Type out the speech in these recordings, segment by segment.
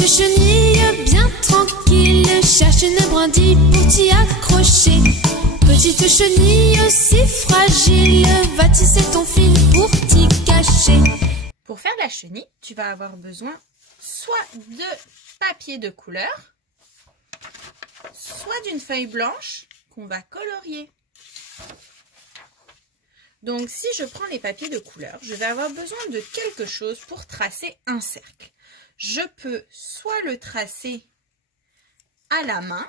Petite chenille bien tranquille cherche une brindille pour t'y accrocher. Petite chenille aussi fragile, va tisser ton fil pour t'y cacher. Pour faire la chenille, tu vas avoir besoin soit de papier de couleur, soit d'une feuille blanche qu'on va colorier. Donc si je prends les papiers de couleur, je vais avoir besoin de quelque chose pour tracer un cercle. Je peux soit le tracer à la main,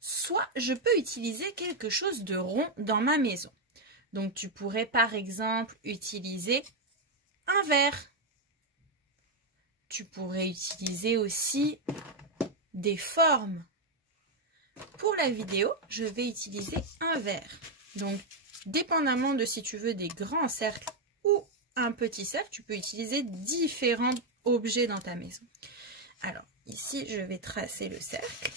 soit je peux utiliser quelque chose de rond dans ma maison. Donc tu pourrais par exemple utiliser un verre. Tu pourrais utiliser aussi des formes. Pour la vidéo, je vais utiliser un verre. Donc dépendamment de si tu veux des grands cercles ou un petit cercle, tu peux utiliser différents objets dans ta maison. Alors, ici, je vais tracer le cercle.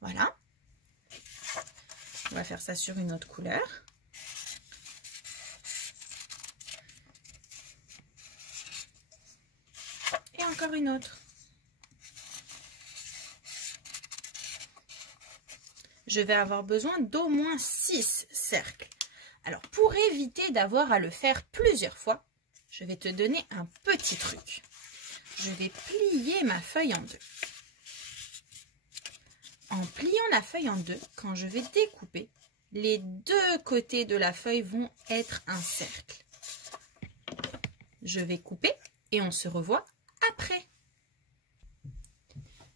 Voilà. On va faire ça sur une autre couleur. Et encore une autre. Je vais avoir besoin d'au moins 6 cercles. Alors, pour éviter d'avoir à le faire plusieurs fois, je vais te donner un petit truc. Je vais plier ma feuille en deux. En pliant la feuille en deux, quand je vais découper, les deux côtés de la feuille vont être un cercle. Je vais couper et on se revoit après.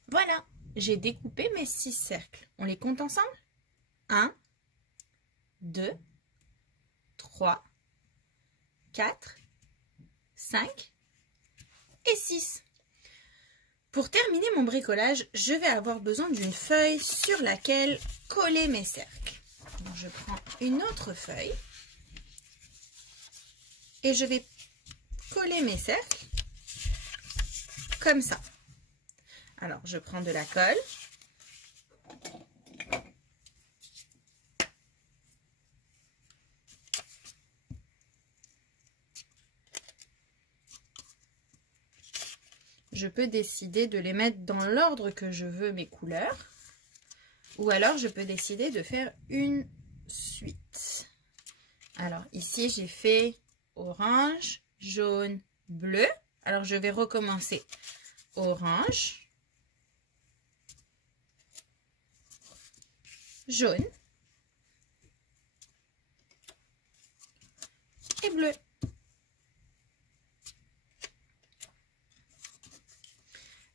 Voilà. J'ai découpé mes 6 cercles. On les compte ensemble? 1, 2, 3, 4, 5 et 6. Pour terminer mon bricolage, je vais avoir besoin d'une feuille sur laquelle coller mes cercles. Donc, je prends une autre feuille et je vais coller mes cercles comme ça. Alors, je prends de la colle. Je peux décider de les mettre dans l'ordre que je veux mes couleurs. Ou alors, je peux décider de faire une suite. Alors, ici, j'ai fait orange, jaune, bleu. Alors, je vais recommencer. Orange. Jaune et bleu.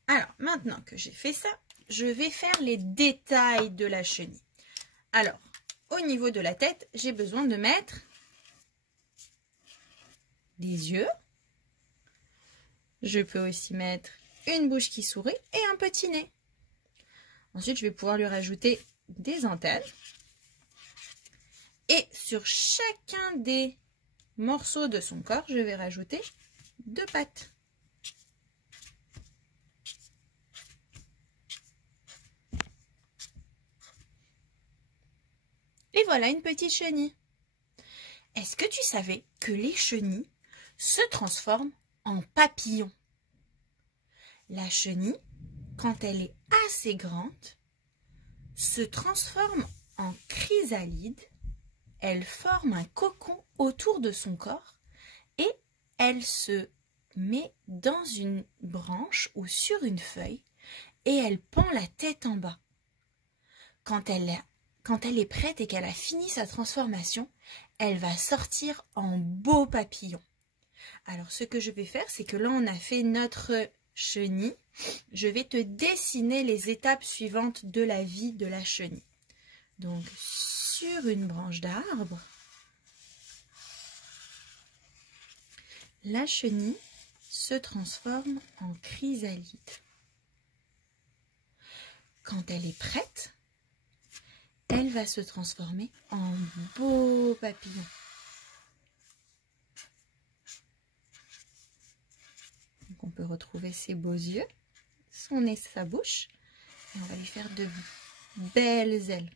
Alors, maintenant que j'ai fait ça, je vais faire les détails de la chenille. Alors, au niveau de la tête, j'ai besoin de mettre des yeux. Je peux aussi mettre une bouche qui sourit et un petit nez. Ensuite, je vais pouvoir lui rajouter des antennes. Et sur chacun des morceaux de son corps, je vais rajouter 2 pattes. Et voilà une petite chenille. Est-ce que tu savais que les chenilles se transforment en papillons? La chenille, quand elle est assez grande, se transforme en chrysalide. Elle forme un cocon autour de son corps et elle se met dans une branche ou sur une feuille et elle pend la tête en bas. Quand elle est prête et qu'elle a fini sa transformation, elle va sortir en beau papillon. Alors ce que je vais faire, c'est que là on a fait notre chenille. Je vais te dessiner les étapes suivantes de la vie de la chenille. Donc sur une branche d'arbre, la chenille se transforme en chrysalide. Quand elle est prête, elle va se transformer en beau papillon. Donc on peut retrouver ses beaux yeux, son nez, sa bouche. Et on va lui faire de belles ailes.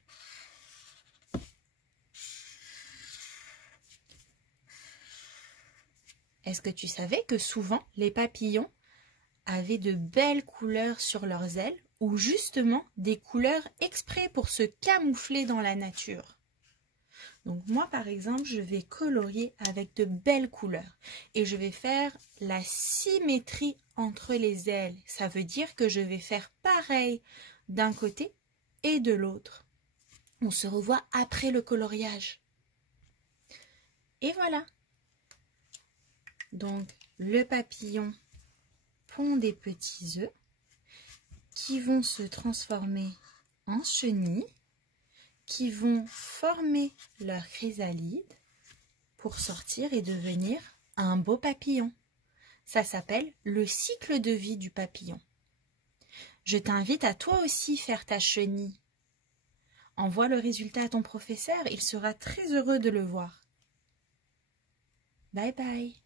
Est-ce que tu savais que souvent les papillons avaient de belles couleurs sur leurs ailes ou justement des couleurs exprès pour se camoufler dans la nature? Donc moi par exemple, je vais colorier avec de belles couleurs et je vais faire la symétrie entre les ailes. Ça veut dire que je vais faire pareil d'un côté et de l'autre. On se revoit après le coloriage. Et voilà. Donc le papillon pond des petits œufs qui vont se transformer en chenilles, qui vont former leur chrysalide pour sortir et devenir un beau papillon. Ça s'appelle le cycle de vie du papillon. Je t'invite à toi aussi faire ta chenille. Envoie le résultat à ton professeur, il sera très heureux de le voir. Bye bye.